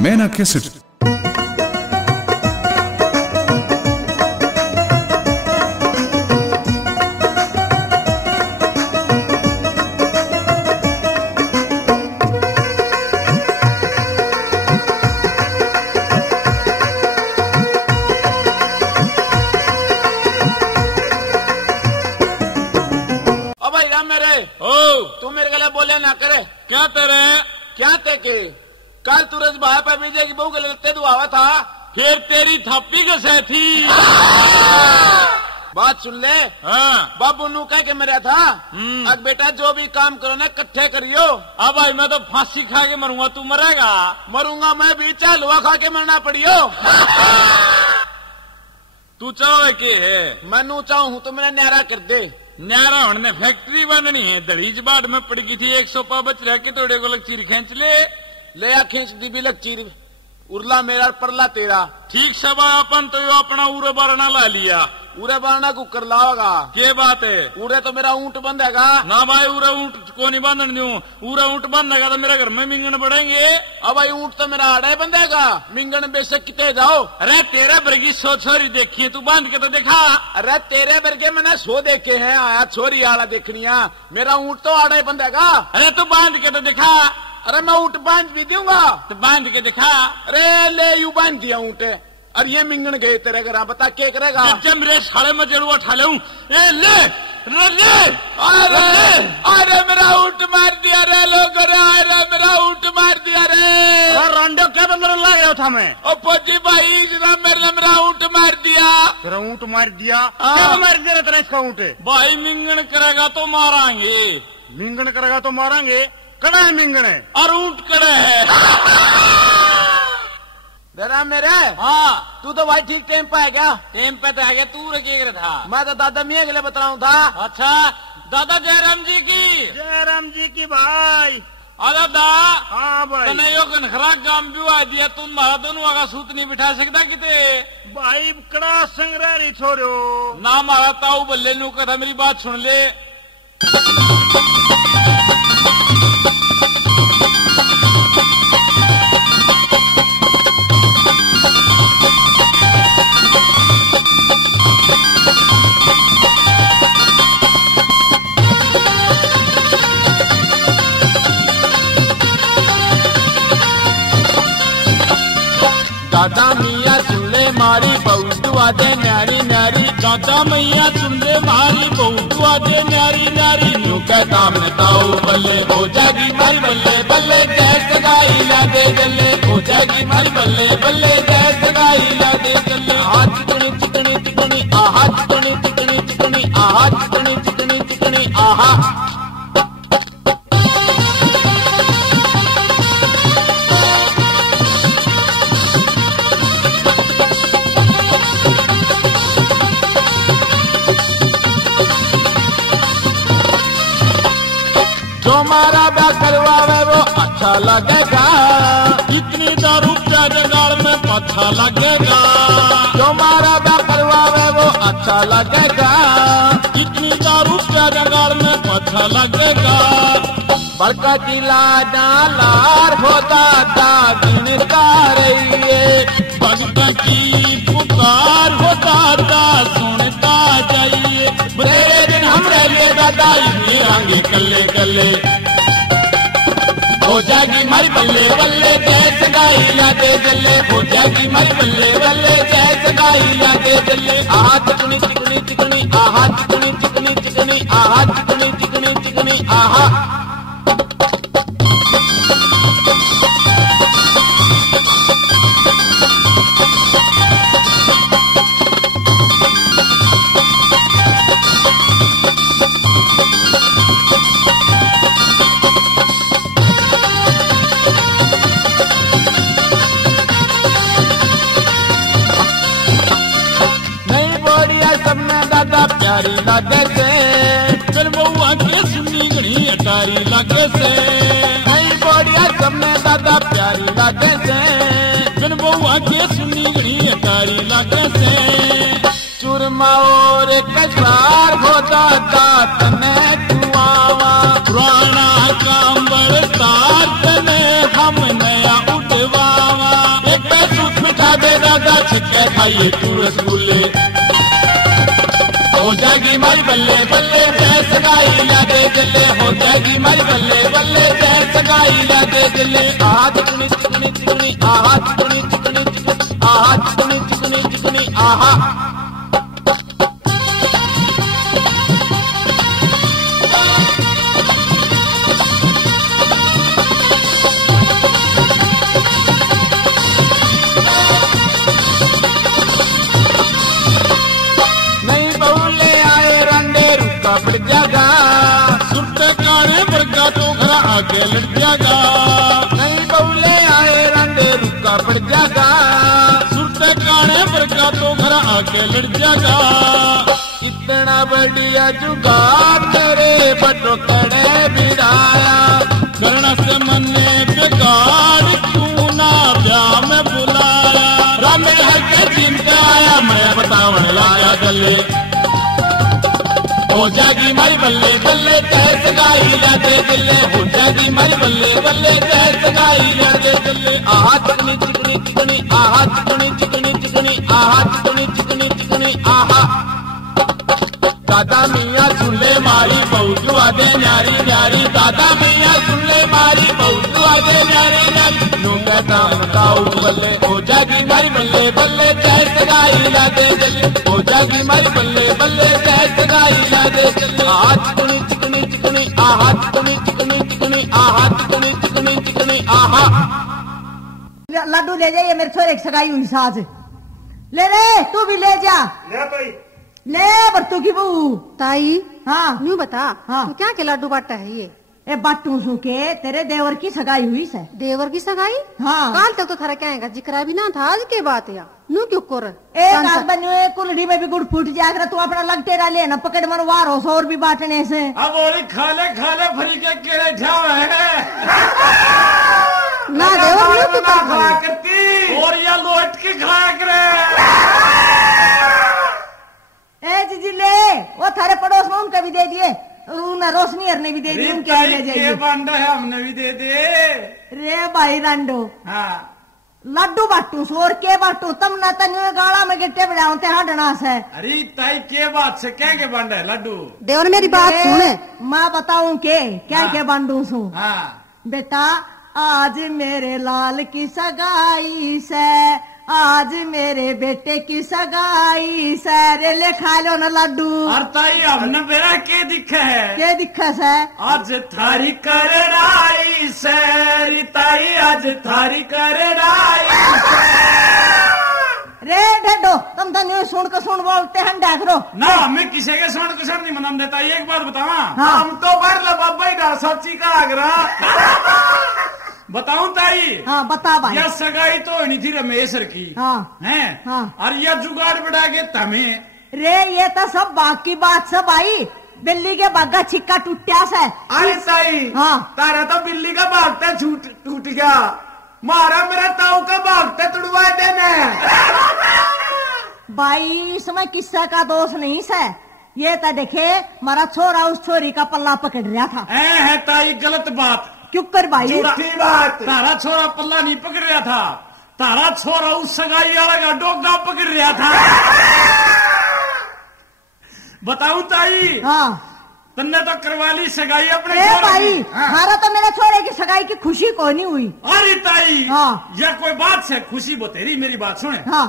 मैना कैसेट। तू मेरे गले बोले ना करे क्या तेरे क्या ते के कल तू रज भाई पे विजय की बहू के लेते दुआवा था फिर तेरी थप्पी कैसे थी। बात सुन ले। हाँ। बाबू नू कह के मरा था अब बेटा जो भी काम करो ना इकट्ठे करियो। अब भाई मैं तो फांसी खा के मरूंगा तू मरेगा। मरूंगा मैं भी चाल हुआ खा के मरना पड़ियो। तू चाहो के है मैं नू चाहूं तो मेरा न्यारा कर दे। न्यारा होने फैक्ट्री बननी है दड़ीज बाट में पड़ गई थी 100 पा बच रह के थोड़े को लकीर खींच ले आ खींच दी भी लकीर उरला मेरा परला तेरा ठीक सब अपन तो यो अपना उरे बारना ला लिया। उरे बारना को कर लाओगा के बात है। उरे तो मेरा ऊंट बंधेगा ना भाई उरे ऊंट को नहीं बांधने दूं। उरे ऊंट बंधेगा तो मेरे घर में मिंगन बढ़ेंगे। अब भाई ऊंट तो मेरा आड़े बंधेगा मिंगन बेशक कितने जाओ। अरे तेरे बरगी 100 छोरी देखी तू बांध के तो देखा। अरे तेरे बरगे मैंने 100 देखे हैं आया छोरी आला देखनिया मेरा ऊंट तो आड़े बंधेगा। अरे तू बांध के तो दिखा। अरे मैं ऊंट बांध भी दूंगा तो बांध के दिखा। अरे ले यू बांध दिया ऊंट और ये मिंगन गए तेरे घर बता क्या करेगा। मेरे साले में जरूर उठा ले ले अरे मेरा ऊंट मार दिया रे लोग। अरे मेरा ऊंट मार दिया रे रांडो क्या बंदर ला गया था मैं ओ पोटी भाई मेरा ऊंट मार दिया। तेरा ऊंट मार दिया क्या मार दिया तेरा इसका ऊंट भाई मिंगन करेगा तो मारांगे। मिंगन करेगा तो मारांगे कड़ा है मिंगन है और ऊंट कड़ा है। जरा मेरे हाँ तू तो भाई ठीक टाइम पे है क्या। टाइम पे तो आ गया तू रखे था मैं तो दादा मियाँ के लिए बता रहा हूँ था। अच्छा दादा जयराम जी की भाई अरे दा हाँ भाई तने यो खरा काम भी आ दिया तुम मारा दोनों आगा सूत नहीं बिठा सकता किते भाई कड़ा संग्रह नहीं छोड़ो ना मारा ताऊ बल्ले नू कथा मेरी बात सुन ले। दादा मियाँ सुन ले मारी बहू दुआ दे न्यारी न्यारी। दादा मैया सुन ले मारी बहू दुआ दे न्यारी न्यारी। न्यू कहता मैं ताऊ बल्ले हो जागी मारी बल्ले बल्ले जैस गाई ला दे जल्ले हो जागी मारी बल्ले बल्ले जैस गाई ला दे जल्ले। हाथ चिकनी चिकनी चिकनी आहा चिकनी चिकनी चिकनी आहा चिकनी चिकनी चिकनी आहा। जो मारा ब्याह करवावे वो अच्छा लगेगा इतनी दारू क्या जगाड़ में अच्छा लगेगा। जो मारा ब्याह करवावे वो अच्छा लगेगा इतनी दारू क्या जगाड़ में अच्छा लगेगा। बड़का जिला डालार होता था दिन का रहिए भगत की पुकार होता था सुनता जाइए। बुरे दिन हम रहे दादा आगे कल्ले कल्ले हो जागी मारी बल्ले बल्ले जैस गाई लागे जल्ले हो जागी मारी बल्ले बल्ले जैस गाई लागे जल्ले। आहा चिकनी चिकनी चिकनी आहा चिकनी चिकनी चिकनी आहा चिकनी चिकनी चिकनी आहा। प्यारी लागे से फिर बउआ के सुनी घनी अटारी लागे से नई बोरिया सबने दादा प्यारी लागे से फिर बउआ के सुनी घनी अटारी लागे से। चूरमा और कचरार होता दात ने कुआवा पुराना कांबड़ तार तने हम नया उठवावा। खाइए तू रसगुल्ले। हो जाएगी माई बल्ले बल्ले जय सगाई लागे जल्ले, हो जाएगी माई बल्ले बल्ले जय सगाई लागे जल्ले। आहा चिकनी चिकनी चिकनी आहा चिकनी चिकनी चिकनी आहा चिकनी चिकनी चिकनी आहा। पड़ जागा सुरते काने वर्गा तो घर आगे लड़ जागा। नहीं बउले आए रंडे रुका पड़ जागा सुरते काने वर्गा तो घर आगे लड़ जागा। इतना बढ़िया जुगाड़ तेरे बटो कड़े बिड़ाया, करना से मन्ने बेगाड़ तू ना ब्याह में बुलाया। रामे हर के चिंता आया मैं बतावन लाया गले। हो जाएगी माई बल्ले बल्ले जय सगाई लागे दिल्ले, हो जाएगी माई बल्ले बल्ले जय सगाई लागे दिल्ले। आहा चिकनी चिकनी चिकनी आहा चिकनी चिकनी चिकनी आहा चिकनी चिकनी चिकनी आहा। दादा मियाँ सुन ले मारी बहुत आगे न्यारी न्यारी, दादा मियाँ सुन ले मारी बहुत आगे न्यारी न्यारी। नू कहता बताओ बल्ले हो जाएगी माई बल्ले बल्ले जय सगाई लागे दिल्ले, हो जाएगी माई बल्ले बल्ले जय सगाई लागे दिल्ले। आहा चिकनी चिकनी चिकनी आहा चिकनी चिकनी चिकनी आहा चिकनी चिकनी चिकनी आहा। लड्डू ले जाइए मेरे छोरे की सगाई हुई साज। ले ले तू भी ले जा। ले भाई ले बर्तू की बहू। ताई हाँ न्यू बता हाँ। तू क्या के लड्डू बांटा है ये? ए बाटू सू के तेरे देवर की सगाई हुई से। देवर की सगाई? हाँ। काल तक तो थारा क्या है जिक्र भी ना था, आज के बात है नू क्यों कर? एक आध बन्यू कुल्हड़ी में भी गुड़ फूट जाकर तू अपना लगटेरा लेना पकड़ मरवार हो सौ और भी बांटने से। अब और खाले खाले फरी के केड़े ठाव है ना देवर न्यू तू खाया करती और या लोट के खाया करे। ए जीजी ले वो थारे पड़ोस में उनका भी दे दिए, रोशनी हर ने भी दे दी, उनके ले जाइए। बांटा है हमने भी दे दे रे भाई रंडो। हाँ लड्डू बाटू और के बाटू तम ना तन्यू गाड़ा में गिट्टे बजाओ ते हडना से। अरे ताई के बात से क्या के बांटा है लड्डू? देवर मेरी बात सुने, मैं बताऊं के क्या क्या बांटू सू। हाँ बेटा आज मेरे लाल की सगाई से, आज मेरे बेटे की सगाई से, रे ले खा लो ना लड्डू। और ताई हमने मेरा के दिखा है के दिखा से? आज थारी कर राई से ताई आज थारी कर राई रे ढेडो तुम तो न्यू सुन के सुन बोलते हैं देख रो ना। हमें किसी के सुन को सुन नहीं मनाम देता। एक बात बतावा हाँ। हम तो भर लो बाबा ही सब्जी का आग्रह बताऊं ताई। हाँ बता भाई। यह सगाई तो नहीं थी रमेशर की हाँ है हाँ। और यह जुगाड़ बढ़ा के तमें रे ये तो सब बाकी बात सब आई, बिल्ली के बागा छिक्का टूटिया से। अरे ताई हाँ तारा तो बिल्ली का भागता टूट गया, मारा मेरा ताऊ का भागता तुड़वा देना। भाई इसमें किस्सा का दोष नहीं से, ये तो देखे मारा छोरा उस छोरी का पल्ला पकड़ रहा था। है ताई गलत बात क्यों कर भाई? झूठी बात। तारा छोरा पल्ला नहीं पकड़ रहा था, तारा छोरा उस सगाई वाला का डोगा पकड़ रहा था। बताऊं ताई हाँ तन्ने तो करवा ली सगाई अपने ए छोरे भाई की। हाँ। हमारा तो मेरे छोरे की सगाई की खुशी को नहीं हुई। अरे ताई हाँ। यह कोई बात से खुशी बतेरी मेरी बात सुने। हाँ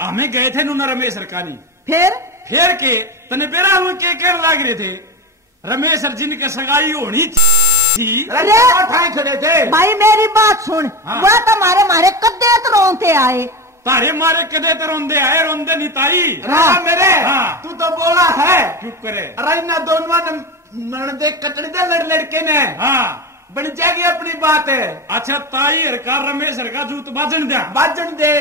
हमें गए थे नूना रमेश सरकानी फिर के तने बेरा हम के कहने लग रहे थे रमेश अर्जुन की सगाई होनी थी। अरे खड़े थे भाई मेरी बात सुन। हाँ। वह तो मारे कद्दे तो रोते आए, तारे मारे कदे तो रोंदे आए रोंदे नहीं ताई। हाँ। मेरे हाँ। तू तो बोला है चुप करे। अरे ना दोनों नड़दे कटड़ी दे लड़के ने हाँ बन जाएगी अपनी बात है। अच्छा ताई हरकार रमेश हरका जूत बाजन दिया बाजन दे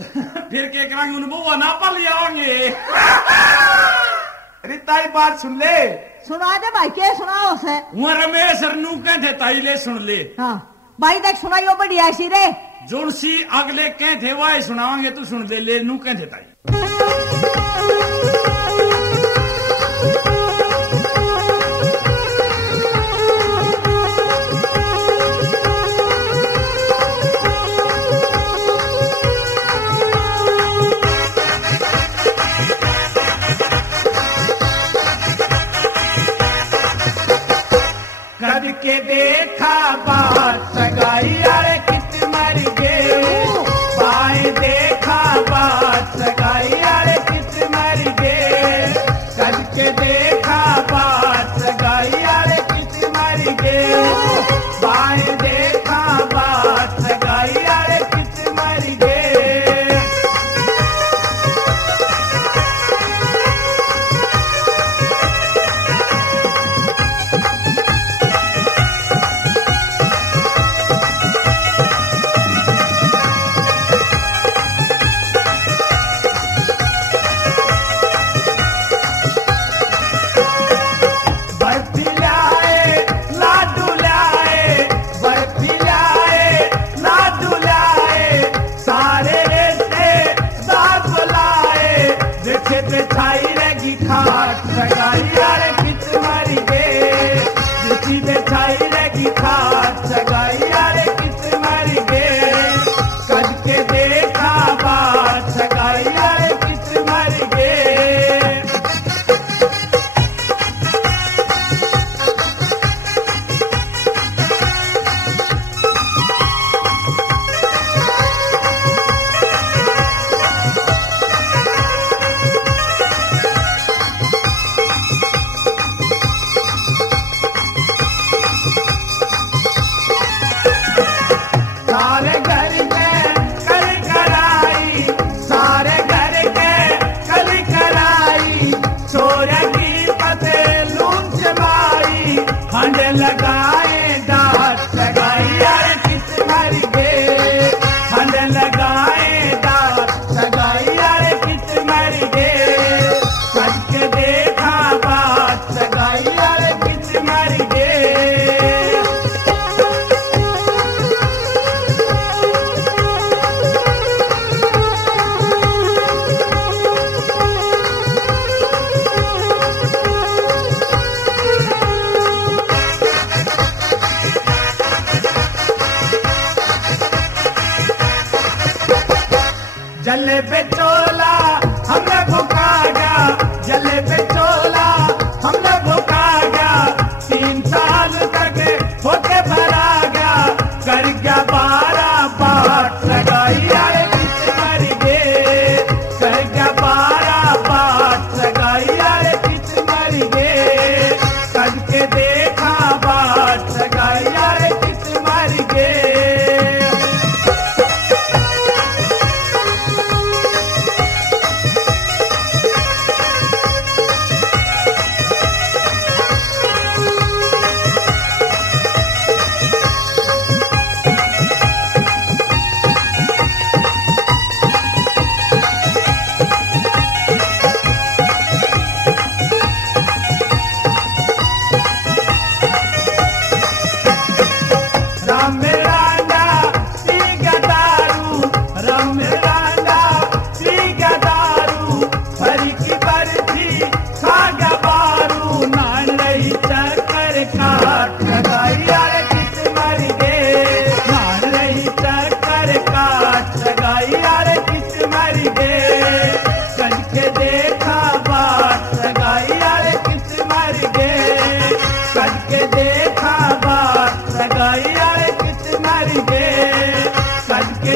फिर के करांगे उन बुआ ना पा लिया होंगे। रिताई बात सुन ले। सुना दे भाई के सुनाओ से। वहाँ रमेश नू कहते ताई ले सुन ले। हाँ भाई देख सुनाइयो बढ़िया ऐसी रे जोन सी अगले कहते वाह सुनावांगे तू सुन ले नू कहते ताई। जले बेचोला हमने भुका गया, जले बेचोला हमने भुका गया, 3 साल तक होके भरा गया, कर गया 12 बाट लगाई यारे किस मर गए, कर गया 12 बाट लगाई यारे किस मर गए, करके देखा बाट लगाई यारे किस मर गए। देखा बात लगाई यारे किस मर गए, करके